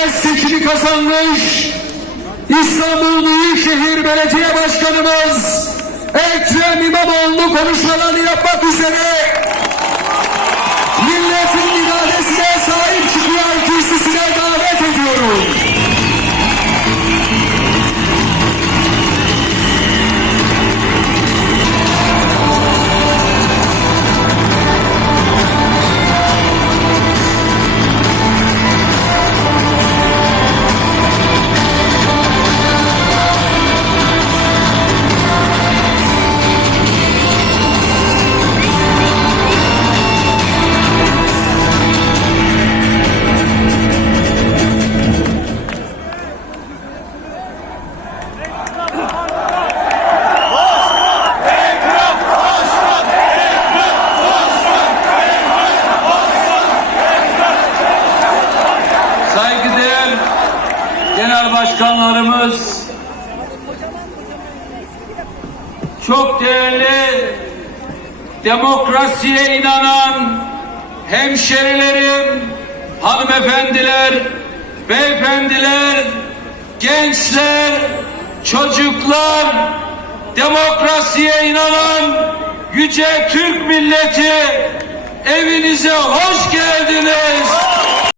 kez seçimi kazanmış. İstanbul Büyükşehir Belediye Başkanımız Ekrem İmamoğlu konuşmalarını yapmak üzere genel başkanlarımız, çok değerli demokrasiye inanan hemşerilerim, hanımefendiler, beyefendiler, gençler, çocuklar, demokrasiye inanan yüce Türk milleti evinize hoş geldiniz.